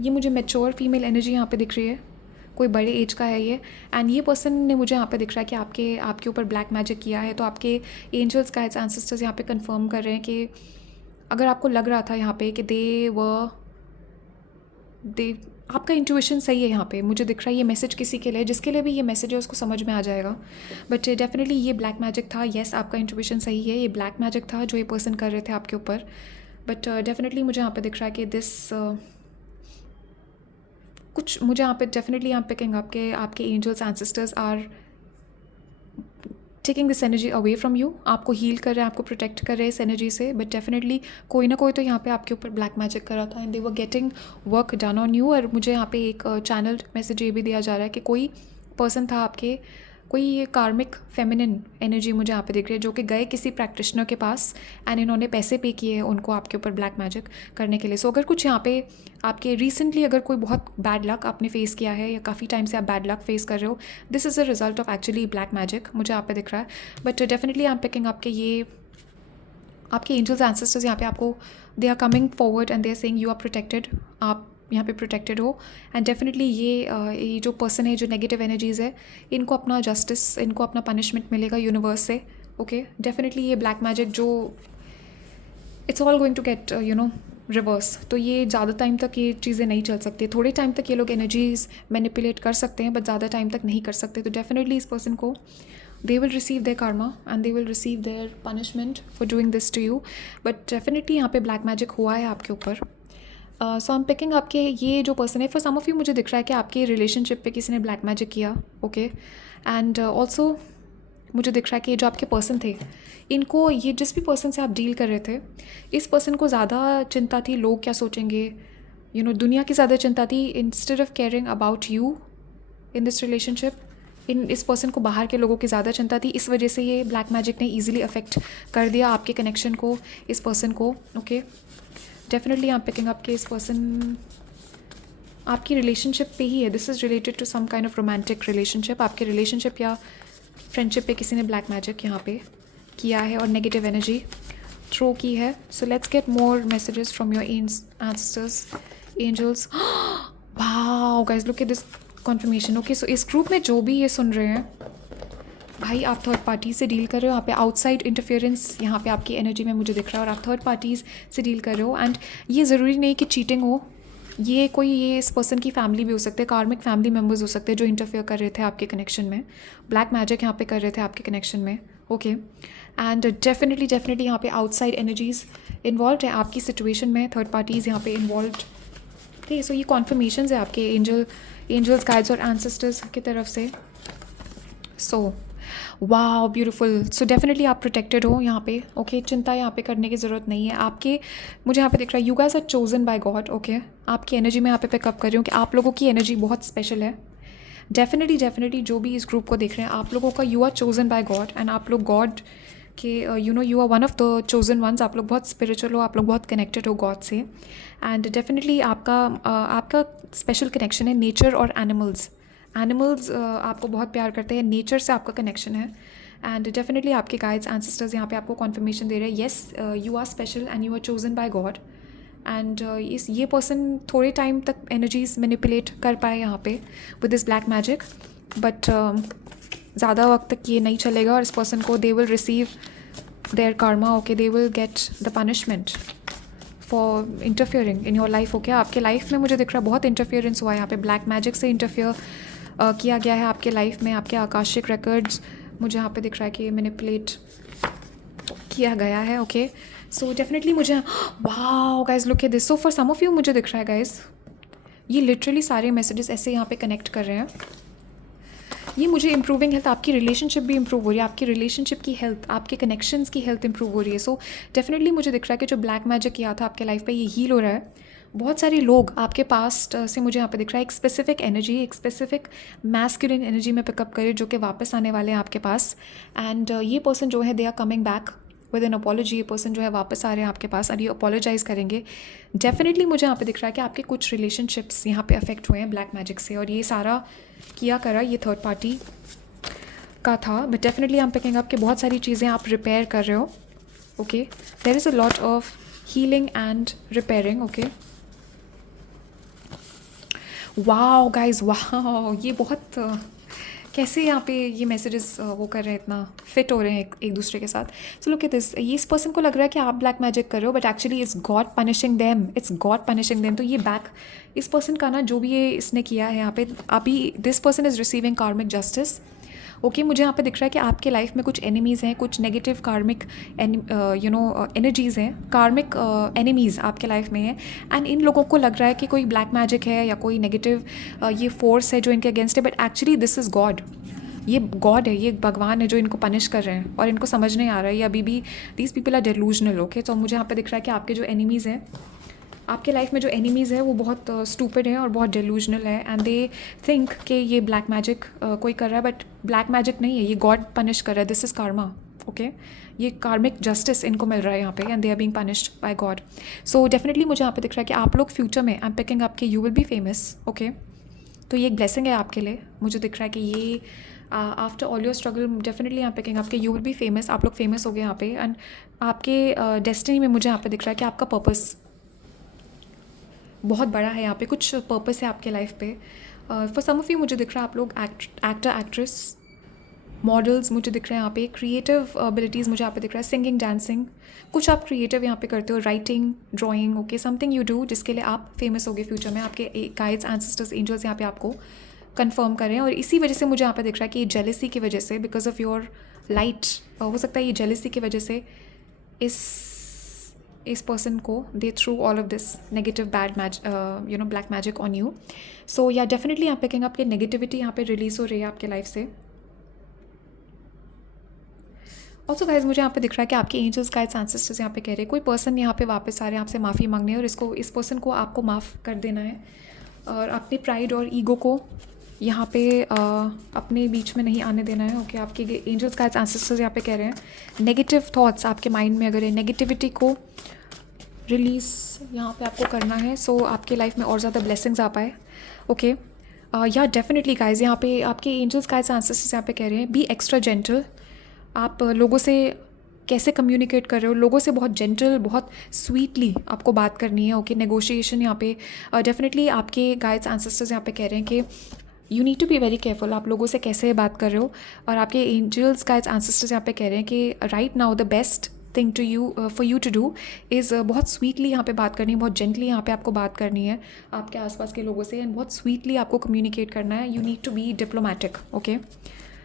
ये मुझे मैच्योर फीमेल एनर्जी यहाँ पे दिख रही है, कोई बड़े एज का है ये। एंड ये पर्सन ने मुझे यहाँ पे दिख रहा है कि आपके ऊपर ब्लैक मैजिक किया है। तो आपके एंजल्स गाइड्स एंसेस्टर्स यहाँ पे कंफर्म कर रहे हैं कि अगर आपको लग रहा था यहाँ पे कि दे आपका इंट्यूशन सही है यहाँ पे, मुझे दिख रहा है ये मैसेज किसी के लिए, जिसके लिए भी ये मैसेज है उसको समझ में आ जाएगा। बट डेफिनेटली ये ब्लैक मैजिक था। येस, आपका इंट्यूशन सही है, ये ब्लैक मैजिक था जो ये पर्सन कर रहे थे आपके ऊपर। बट डेफिनेटली मुझे यहाँ पे दिख रहा है कि कुछ मुझे यहाँ पे डेफिनेटली यहाँ पे कहेंगे आपके angels ancestors are taking this energy away from you. आपको हील कर रहे हैं, आपको प्रोटेक्ट कर रहे हैं इस एनर्जी से। बट डेफिनेटली कोई ना कोई तो यहाँ पे आपके ऊपर ब्लैक मैजिक कर रहा था and they were getting work done on you. और मुझे यहाँ पे एक चैनल्ड मैसेज ये भी दिया जा रहा है कि कोई पर्सन था आपके, कोई ये कार्मिक फेमिनिन एनर्जी मुझे यहाँ पे दिख रही है, जो कि गए किसी प्रैक्टिशनर के पास एंड इन्होंने पैसे पे किए उनको आपके ऊपर ब्लैक मैजिक करने के लिए। सो अगर कुछ यहाँ पे आपके रिसेंटली अगर कोई बहुत बैड लक आपने फेस किया है या काफ़ी टाइम से आप बैड लक फेस कर रहे हो, this is a result of actually black magic, मुझे यहाँ पे दिख रहा है। But definitely I am picking आपके एंजल्स एंसेस्टर्स यहाँ पे आपको they are coming forward and they are saying you are protected, आप यहाँ पे प्रोटेक्टेड हो। एंड डेफिनेटली ये जो पर्सन है, जो नेगेटिव एनर्जीज़ है, इनको अपना जस्टिस, इनको अपना पनिशमेंट मिलेगा यूनिवर्स से। ओके, डेफिनेटली ये ब्लैक मैजिक जो it's all going to get reverse. तो ये ज़्यादा टाइम तक ये चीज़ें नहीं चल सकती, थोड़े टाइम तक ये लोग एनर्जीज मैनिपुलेट कर सकते हैं बट ज़्यादा टाइम तक नहीं कर सकते। तो डेफिनेटली इस पर्सन को they will receive their karma and they will receive their punishment for doing this to you. But definitely यहाँ पे black magic हुआ है आपके ऊपर। सो आई एम पिकिंग आपके ये जो पर्सन है, फॉर सम ऑफ यू मुझे दिख रहा है कि आपके रिलेशनशिप पे किसी ने ब्लैक मैजिक किया। ओके, एंड ऑल्सो मुझे दिख रहा है कि जो आपके पर्सन थे, इनको ये जिस भी पर्सन से आप डील कर रहे थे, इस पर्सन को ज़्यादा चिंता थी लोग क्या सोचेंगे, दुनिया की ज़्यादा चिंता थी instead of caring about you in this relationship. इस पर्सन को बाहर के लोगों की ज़्यादा चिंता थी, इस वजह से ये ब्लैक मैजिक ने ईजिली अफेक्ट कर दिया आपके कनेक्शन को, इस पर्सन को। ओके, डेफिनेटली आप पिकिंग आपके इस पर्सन आपकी रिलेशनशिप पे ही है, this is related to some kind of romantic relationship. आपके रिलेशनशिप या फ्रेंडशिप पे किसी ने ब्लैक मैजिक यहाँ पे किया है और नेगेटिव एनर्जी थ्रो की है। So let's get more messages from your ancestors, angels. Wow guys, look at this confirmation. Okay, so इस ग्रुप में जो भी ये सुन रहे हैं, भाई आप थर्ड पार्टी से डील कर रहे हो, यहाँ पे आउटसाइड इंटरफेरेंस यहाँ पे आपकी एनर्जी में मुझे दिख रहा है, और आप थर्ड पार्टीज़ से डील कर रहे हो। एंड ये ज़रूरी नहीं कि चीटिंग हो, ये इस पर्सन की फैमिली भी हो सकते हैं, कार्मिक फैमिली मेम्बर्स हो सकते हैं जो इंटरफेयर कर रहे थे आपके कनेक्शन में, ब्लैक मैजिक यहाँ पे कर रहे थे आपके कनेक्शन में। ओके, एंड डेफिनेटली यहाँ पे आउटसाइड एनर्जीज़ इन्वॉल्व है आपकी सिचुएशन में, थर्ड पार्टीज़ यहाँ पे इन्वॉल्व थे। सो ये कॉन्फर्मेशन है आपके एंजल्स गाइड्स और एंसेस्टर्स की तरफ से। So wow beautiful. So definitely आप प्रोटेक्टेड हो यहाँ पे। ओके, चिंता यहाँ पे करने की ज़रूरत नहीं है आपके। मुझे यहाँ पे दिख रहा है you guys are chosen by God. Okay, आपकी एनर्जी में यहाँ पे पिकअप कर रही हूँ कि आप लोगों की एनर्जी बहुत स्पेशल है। डेफिनेटली जो भी इस ग्रुप को देख रहे हैं, आप लोगों का you are chosen by God and आप लोग गॉड के you are one of the chosen ones. आप लोग बहुत स्पिरिचुअल हो, आप लोग बहुत कनेक्टेड हो गॉड से। एंड डेफिनेटली आपका स्पेशल कनेक्शन है नेचर और एनिमल्स आपको बहुत प्यार करते हैं, नेचर से आपका कनेक्शन है। एंड डेफिनेटली आपके गाइड्स एंसेस्टर्स यहाँ पे आपको कॉन्फर्मेशन दे रहे हैं, yes you are special and you are chosen by God. And ये पर्सन थोड़े टाइम तक एनर्जीज मैनिपुलेट कर पाए यहाँ पे with this black magic, but ज़्यादा वक्त तक ये नहीं चलेगा और इस पर्सन को they will receive there Karma. Okay, they will get the punishment for interfering in your life. Okay, आपके लाइफ में मुझे दिख रहा है बहुत इंटरफियरेंस हुआ है यहाँ पे, ब्लैक मैजिक से इंटरफियर किया गया है आपके लाइफ में। आपके आकाशिक रिकॉर्ड्स मुझे यहाँ पे दिख रहा है कि मैनिपुलेट किया गया है। ओके, सो डेफिनेटली मुझे wow guys look at this. So for some of you मुझे दिख रहा है गाइस, ये लिटरली सारे मैसेजेस ऐसे यहाँ पे कनेक्ट कर रहे हैं। ये मुझे इंप्रूविंग हेल्थ, आपकी रिलेशनशिप भी इंप्रूव हो रही है, आपकी रिलेशनशिप की हेल्थ, आपके कनेक्शंस की हेल्थ इंप्रूव हो रही है। सो डेफिनेटली मुझे दिख रहा है कि जो ब्लैक मैजिक किया था आपके लाइफ पे, ये हील हो रहा है। बहुत सारे लोग आपके पास्ट से मुझे यहाँ पे दिख रहा है एक स्पेसिफिक एनर्जी, एक स्पेसिफिक मैस्कुलिन एनर्जी में पिकअप करे जो कि वापस आने वाले हैं आपके पास। एंड ये पर्सन जो है they are coming back with an apology. ये पर्सन जो है वापस आ रहे हैं आपके पास और ये अपोलोजाइज़ करेंगे। डेफिनेटली मुझे यहाँ पे दिख रहा है कि आपके कुछ रिलेशनशिप्स यहाँ पे अफेक्ट हुए हैं ब्लैक मैजिक से, और ये सारा किया करा ये थर्ड पार्टी का था। बट डेफिनेटली हम पिकिंग अप कि बहुत सारी चीज़ें आप रिपेयर कर रहे हो। Okay, there is a lot of healing and repairing. Okay, wow guys, wow, ये बहुत कैसे यहाँ पे ये मैसेजेस वो कर रहे हैं, इतना फिट हो रहे हैं एक दूसरे के साथ. सो लुक एट दिस, ये इस पर्सन को लग रहा है कि आप ब्लैक मैजिक कर रहे हो, but actually it's God punishing them, it's God punishing them. तो ये बैक इस पर्सन का ना, जो भी ये इसने किया है यहाँ पे, अभी दिस पर्सन इज़ रिसीविंग कार्मिक जस्टिस. ओके, मुझे यहाँ पे दिख रहा है कि आपके लाइफ में कुछ एनिमीज़ हैं, कुछ नेगेटिव कार्मिक एनर्जीज़ हैं, कार्मिक एनिमीज़ आपके लाइफ में हैं. एंड इन लोगों को लग रहा है कि कोई ब्लैक मैजिक है या कोई नेगेटिव ये फोर्स है जो इनके अगेंस्ट है, but actually this is God. ये गॉड है, ये भगवान है जो इनको पनिश कर रहे हैं, और इनको समझ नहीं आ रहा है ये अभी भी. These people are delusional. Okay, तो मुझे यहाँ पे दिख रहा है कि आपके जो एनिमीज़ हैं, आपके लाइफ में जो एनिमीज़ है वो बहुत स्टूपिड है और बहुत डेलूजनल है. एंड दे थिंक कि ये ब्लैक मैजिक कोई कर रहा है, बट ब्लैक मैजिक नहीं है, ये गॉड पनिश कर रहा है. This is Karma. ओके, ये कार्मिक जस्टिस इनको मिल रहा है यहाँ पे, and they are being punished by God. So definitely मुझे यहाँ पे दिख रहा है कि आप लोग फ्यूचर में, आई एम पिकिंग अप कि you will B famous. Okay, तो ये एक ब्लेसिंग है आपके लिए. मुझे दिख रहा है कि ये after all your struggle, definitely यहाँ पे कहेंगे आपके यू विल बी फेमस. आप लोग फेमस हो गए यहाँ पे. एंड आपके डेस्टिनी में मुझे यहाँ पे दिख रहा है कि आपका पर्पस बहुत बड़ा है. यहाँ पे कुछ पर्पस है आपके लाइफ पे. फॉर सम ऑफ यू मुझे दिख रहा है आप लोग एक्टर, एक्ट्रेस, मॉडल्स मुझे दिख रहे हैं यहाँ पे. क्रिएटिव एबिलिटीज़ मुझे यहाँ पे दिख रहा है, सिंगिंग, डांसिंग, कुछ आप क्रिएटिव यहाँ पे करते हो, writing, drawing. Okay, something you do जिसके लिए आप फेमस होगे फ्यूचर में. आपके गाइड्स, एंसेस्टर्स, एंजल्स यहाँ पे आपको कंफर्म करें. और इसी वजह से मुझे यहाँ पे दिख रहा है कि जेलेसी की वजह से, बिकॉज ऑफ योर लाइट, हो सकता है ये जेलेसी की वजह से इस पर्सन को they threw all of this negative bad black magic on you. So yeah definitely यहाँ पे कहेंगे आपकी नेगेटिविटी यहाँ पे रिलीज़ हो रही है आपके लाइफ से. ऑल्सो गाइज मुझे यहाँ पे दिख रहा है कि आपके एंजल्स, गाइड्स, एंसेस्टर्स यहाँ पे कह रहे हैं कोई पर्सन यहाँ पे वापस आ रहे हैं आपसे माफ़ी मांगने, और इस पर्सन को आपको माफ़ कर देना है, और अपने प्राइड और ईगो को यहाँ पे अपने बीच में नहीं आने देना है. ओके, आपके एंजल्स, गाइड्स, एंसेस्टर्स यहाँ पे कह रहे हैं नेगेटिव थॉट्स आपके माइंड में अगर है, नेगेटिविटी को रिलीज़ यहाँ पे आपको करना है. सो आपके लाइफ में और ज़्यादा ब्लेसिंग्स आ पाए. ओके, या डेफिनेटली गाइज यहाँ पे आपके एंजल्स, गाइड्स, एंसेस्टर्स यहाँ पे कह रहे हैं बी एक्स्ट्रा जेंटल. आप लोगों से कैसे कम्युनिकेट कर रहे हो, लोगों से बहुत जेंटल, बहुत स्वीटली आपको बात करनी है. ओके, नेगोशिएशन यहाँ पे डेफिनेटली आपके गाइड्स, एंसेस्टर्स यहाँ पे कह रहे हैं कि you need to be very careful, आप लोगों से कैसे बात कर रहे हो. और आपके एंजल्स, गाइड्स, एंसेस्टर्स यहाँ पे कह रहे हैं कि right now the best thing to you for you to do is बहुत स्वीटली यहाँ पे बात करनी है, बहुत जेंटली यहाँ पे आपको बात करनी है आपके आसपास के लोगों से, एंड बहुत स्वीटली आपको कम्युनिकेट करना है. You need to be diplomatic. Okay,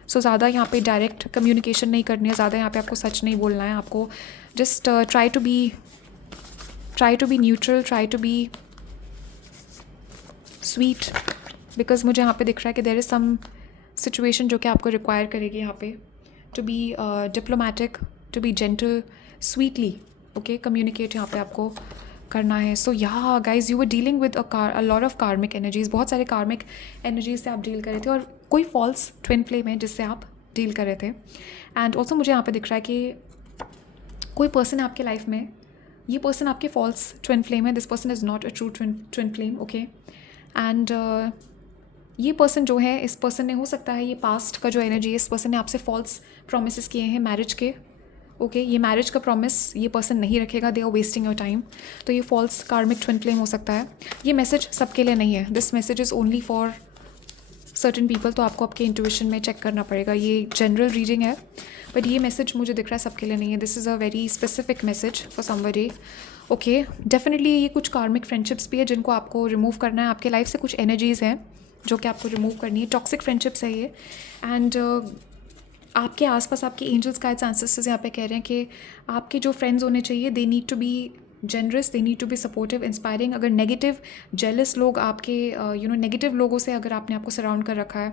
so ज़्यादा यहाँ पे डायरेक्ट कम्युनिकेशन नहीं करनी है, ज़्यादा यहाँ पे आपको सच नहीं बोलना है. आपको just try to be neutral, try to be sweet, because मुझे यहाँ पे दिख रहा है कि देयर इज़ सम सिचुएशन जो कि आपको रिक्वायर करेगी यहाँ पे to be diplomatic, to be gentle, sweetly. Okay, communicate यहाँ पे आपको करना है. So yeah guys you were dealing with a lot of karmic energies, बहुत सारे कार्मिक एनर्जीज से आप डील कर रहे थे, और कोई फॉल्स ट्विन फ्लेम है जिससे आप डील कर रहे थे. एंड ऑल्सो मुझे यहाँ पे दिख रहा है कि कोई पर्सन है आपके लाइफ में, ये पर्सन आपके फॉल्स ट्विन फ्लेम है. This person is not a true twin flame. Okay, and ये पर्सन जो है, इस पर्सन ने, हो सकता है ये पास्ट का जो एनर्जी है, इस पर्सन ने आपसे फॉल्स प्रोमिस किए हैं मैरिज के. ओके, ये मैरिज का प्रॉमिस ये पर्सन नहीं रखेगा, they are wasting your time. तो ये फॉल्स कार्मिक ट्विन फ्लेम हो सकता है. ये मैसेज सबके लिए नहीं है, this message is only for certain people. तो आपको आपके इंट्यूशन में चेक करना पड़ेगा. ये जनरल रीडिंग है, बट ये मैसेज मुझे दिख रहा है सबके लिए नहीं है. This is a very specific message for somebody. Okay, definitely ये कुछ कार्मिक फ्रेंडशिप्स भी है जिनको आपको रिमूव करना है. आपके लाइफ से कुछ एनर्जीज़ हैं जो कि आपको रिमूव करनी है. टॉक्सिक फ्रेंडशिप्स है ये. एंड आपके आसपास आपके एंजल्स, गाइड्स, एंसेस्टर्स यहाँ पे कह रहे हैं कि आपके जो फ्रेंड्स होने चाहिए, they need to be generous, they need to be supportive, inspiring. अगर नेगेटिव जेलस लोग आपके नेगेटिव लोगों से अगर आपने आपको सराउंड कर रखा है,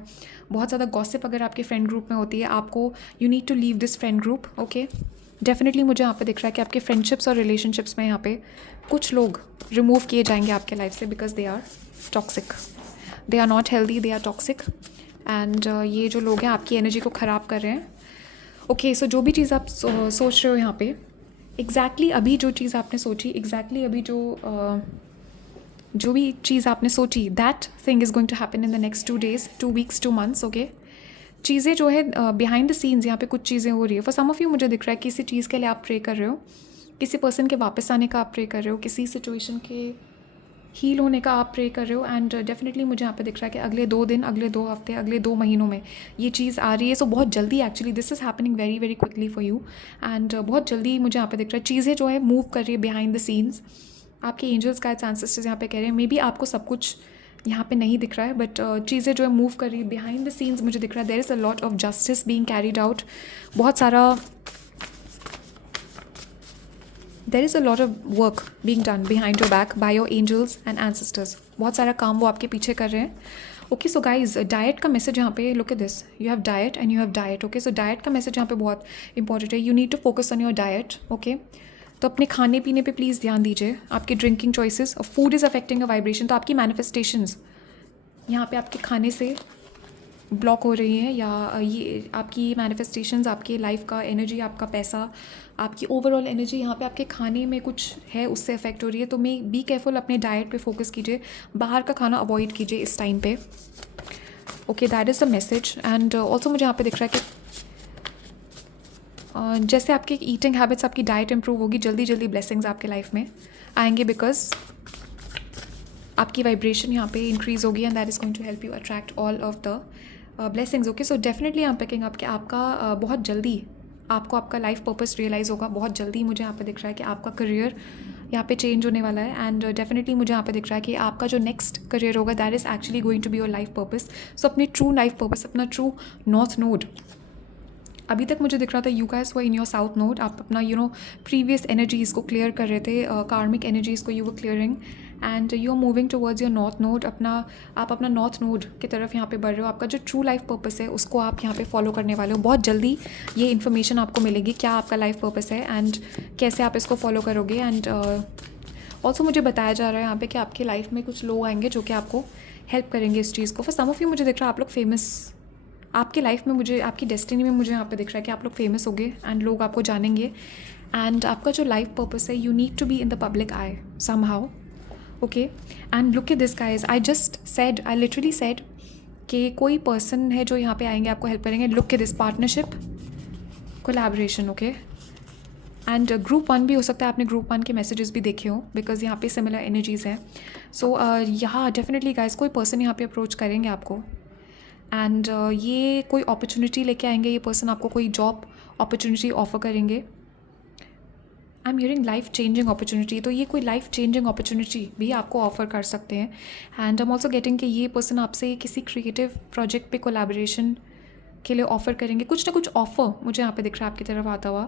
बहुत ज़्यादा गॉसिप अगर आपके फ्रेंड ग्रुप में होती है, आपको you need to leave this friend group. Okay, definitely मुझे यहाँ पे दिख रहा है कि आपके फ्रेंडशिप्स और रिलेशनशिप्स में यहाँ पे कुछ लोग रिमूव किए जाएंगे आपके लाइफ से, because they are toxic, they are not healthy, they are toxic. And ये जो लोग हैं आपकी एनर्जी को ख़राब कर रहे हैं. ओके, सो जो भी चीज़ आप सोच रहे हो यहाँ पे, एग्जैक्टली अभी जो चीज़ आपने सोची, एग्जैक्टली अभी जो भी चीज़ आपने सोची, that thing is going to happen in the next 2 days, 2 weeks, 2 months. Okay, चीज़ें जो है बिहाइंड द सीन्स यहाँ पे कुछ चीज़ें हो रही है। फॉर सम ऑफ यू मुझे दिख रहा है किसी चीज़ के लिए आप प्रे कर रहे हो, किसी पर्सन के वापस आने का आप प्रे कर रहे हो, किसी सिचुएशन के हील होने का आप प्रे कर रहे हो। एंड डेफिनेटली मुझे यहाँ पे दिख रहा है कि अगले 2 दिन, अगले 2 हफ्ते, अगले 2 महीनों में ये चीज़ आ रही है। सो बहुत जल्दी actually this is happening very very quickly for you. And बहुत जल्दी मुझे यहाँ पे दिख रहा है चीज़ें जो है मूव कर रही है बिहाइंड द सीन्स। आपके एंजल्स गाइड्स एंसेस्टर्स यहाँ पे कह रहे हैं, मे बी आपको सब कुछ यहाँ पे नहीं दिख रहा है, बट चीज़ें जो है मूव कर रही है बिहाइंड द सीन्स। मुझे दिख रहा है there is a lot of justice being carried out. बहुत सारा there is a lot of work being done behind your back by your angels and ancestors. बहुत सारा काम वो आपके पीछे कर रहे हैं। ओके सो गाइज, डाइट का मैसेज यहाँ पे, look at this, you have diet and you have diet. Okay so diet का मैसेज यहाँ पे बहुत इंपॉर्टेंट है। You need to focus on your diet. Okay, तो अपने खाने पीने पे प्लीज़ ध्यान दीजिए। आपके drinking choices, food is affecting a vibration. तो आपकी मैनिफेस्टेशंस यहाँ पे आपके खाने से ब्लॉक हो रही हैं, या ये आपकी मैनिफेस्टेशंस, आपकी लाइफ का एनर्जी, आपका पैसा, आपकी ओवरऑल एनर्जी यहाँ पे आपके खाने में कुछ है उससे अफेक्ट हो रही है। तो मे बी केयरफुल, अपने डाइट पे फोकस कीजिए, बाहर का खाना अवॉइड कीजिए इस टाइम पे। Okay, that is the message. And also मुझे यहाँ पे दिख रहा है कि जैसे आपकी ईटिंग हैबिट्स, आपकी डाइट इंप्रूव होगी, जल्दी जल्दी ब्लेसिंग्स आपके लाइफ में आएंगे, बिकॉज आपकी वाइब्रेशन यहाँ पे इंक्रीज़ होगी and that is going to help you attract all of the blessings. Okay so definitely I am picking up कि आपका बहुत जल्दी आपको आपका लाइफ पर्पस रियलाइज़ होगा। बहुत जल्दी मुझे यहाँ पे दिख रहा है कि आपका करियर यहाँ पे चेंज होने वाला है। एंड डेफिनेटली मुझे यहाँ पे दिख रहा है कि आपका जो नेक्स्ट करियर होगा that is actually going to be your life purpose. So अपनी ट्रू लाइफ पर्पस, अपना ट्रू नॉर्थ नोड, अभी तक मुझे दिख रहा था you guys were in your south node. आप अपना प्रीवियस एनर्जीज़ को क्लियर कर रहे थे, कार्मिक एनर्जीज़ को you were clearing, and you are moving towards your north node. आप अपना नॉर्थ नोड की तरफ यहाँ पे बढ़ रहे हो। आपका जो ट्रू लाइफ पर्पस है उसको आप यहाँ पे फॉलो करने वाले हो। बहुत जल्दी ये इन्फॉर्मेशन आपको मिलेगी क्या आपका लाइफ पर्पस है एंड कैसे आप इसको फॉलो करोगे। एंड ऑल्सो मुझे बताया जा रहा है यहाँ पे कि आपकी लाइफ में कुछ लोग आएंगे जो कि आपको हेल्प करेंगे इस चीज़ को। फॉर सम ऑफ यू मुझे दिख रहा है आप लोग फेमस, आपकी लाइफ में, मुझे आपकी डेस्टिनी में मुझे यहाँ पे दिख रहा है कि आप लोग फेमस होगे एंड लोग आपको जानेंगे। एंड आपका जो लाइफ पर्पस है, you need to be in the public eye somehow. Okay, and look at this guys, I literally said कि कोई पर्सन है जो यहाँ पे आएंगे आपको हेल्प करेंगे। Look at this, partnership, collaboration. Okay, and group 1 भी हो सकता है, आपने ग्रुप 1 के मैसेजेस भी देखे हो, बिकॉज यहाँ पे सिमिलर एनर्जीज़ हैं। सो यहाँ डेफिनेटली गाइज कोई पर्सन यहाँ पे अप्रोच करेंगे आपको एंड ये कोई अपॉर्चुनिटी लेके आएंगे। ये पर्सन आपको कोई जॉब अपॉर्चुनिटी ऑफर करेंगे। I am hearing life changing opportunity, तो ये कोई लाइफ चेंजिंग अपॉर्चुनिटी भी आपको ऑफर कर सकते हैं। And I am also getting कि ये पर्सन आपसे किसी क्रिएटिव प्रोजेक्ट पे कोलैबोरेशन के लिए ऑफ़र करेंगे। कुछ ना कुछ ऑफ़र मुझे यहाँ पे दिख रहा है आपकी तरफ आता हुआ।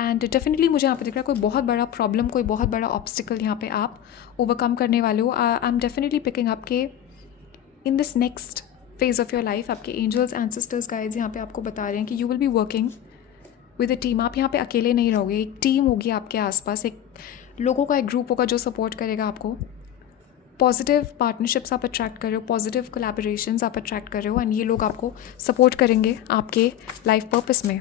एंड डेफिनेटली मुझे यहाँ पे दिख रहा है कोई बहुत बड़ा प्रॉब्लम, कोई बहुत बड़ा ऑब्स्टिकल यहाँ पे आप ओवरकम करने वाले हो। आई एम डेफिनेटली पिकिंग आपके in this next phase of your life. आपके एंजल्स एंसेस्टर्स गाइड्स यहाँ पे आपको बता रहे हैं कि you will be working with a team. आप यहाँ पे अकेले नहीं रहोगे, एक टीम होगी आपके आसपास, एक लोगों का एक ग्रुप होगा जो सपोर्ट करेगा आपको। पॉजिटिव पार्टनरशिप्स आप अट्रैक्ट कर रहे हो, पॉजिटिव कोलैबोरेशंस आप अट्रैक्ट कर रहे हो, एंड ये लोग आपको सपोर्ट करेंगे आपके लाइफ पर्पस में।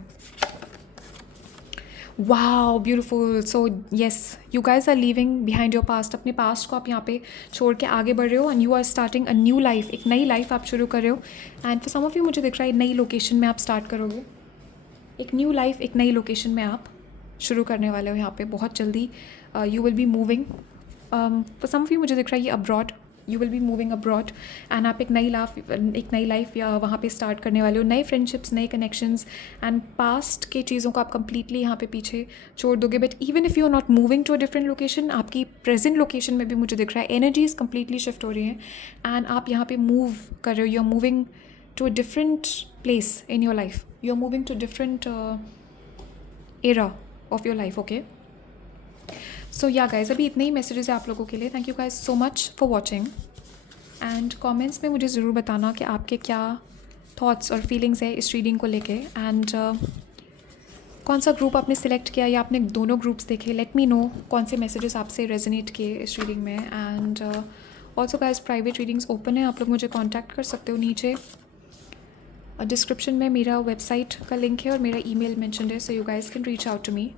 Wow beautiful. So yes, you guys are leaving behind your past. अपने पास्ट को आप यहाँ पे छोड़ के आगे बढ़ रहे हो and you are starting a new life. एक नई लाइफ आप शुरू कर रहे हो। And for some of you मुझे दिख रहा है नई लोकेशन में आप स्टार्ट करोगे। एक न्यू लाइफ, एक नई लोकेशन में आप शुरू करने वाले हो यहाँ पे बहुत जल्दी। You will be moving, for some of you मुझे दिख रहा है ये abroad, you will be moving abroad and आप एक नई लाइफ या वहाँ पे स्टार्ट करने वाले हो। नए फ्रेंडशिप्स, नए कनेक्शंस, एंड पास्ट के चीज़ों को आप कंप्लीटली यहाँ पे पीछे छोड़ दोगे। But even if you are not moving to a different location, आपकी प्रेजेंट लोकेशन में भी मुझे दिख रहा है एनर्जीज कंप्लीटली शिफ्ट हो रही हैं एंड आप यहाँ पे मूव कर रहे हो। You are moving to a different place in your life, you are moving to different era of your life. Okay, so yeah guys, अभी इतने ही मैसेजेस हैं आप लोगों के लिए। Thank you guys so much for watching and comments में मुझे ज़रूर बताना कि आपके क्या थॉट्स और फीलिंग्स है इस रीडिंग को लेके। एंड कौन सा ग्रुप आपने सिलेक्ट किया या आपने दोनों ग्रुप्स देखे, लेट मी नो कौन से मैसेजेस आपसे रेजोनेट किए इस रीडिंग में। And also guys private readings open है, आप लोग मुझे कॉन्टैक्ट कर सकते हो। नीचे डिस्क्रिप्शन में मेरा वेबसाइट का लिंक है और मेरा ईमेल मेंशन्ड है, so you guys can reach out to me.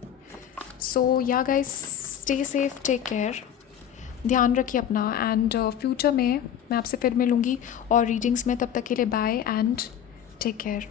So yeah guys, stay safe, take care, ध्यान रखिए अपना। एंड फ्यूचर में मैं आपसे फिर मिलूँगी और रीडिंग्स में, तब तक के लिए बाय एंड टेक केयर।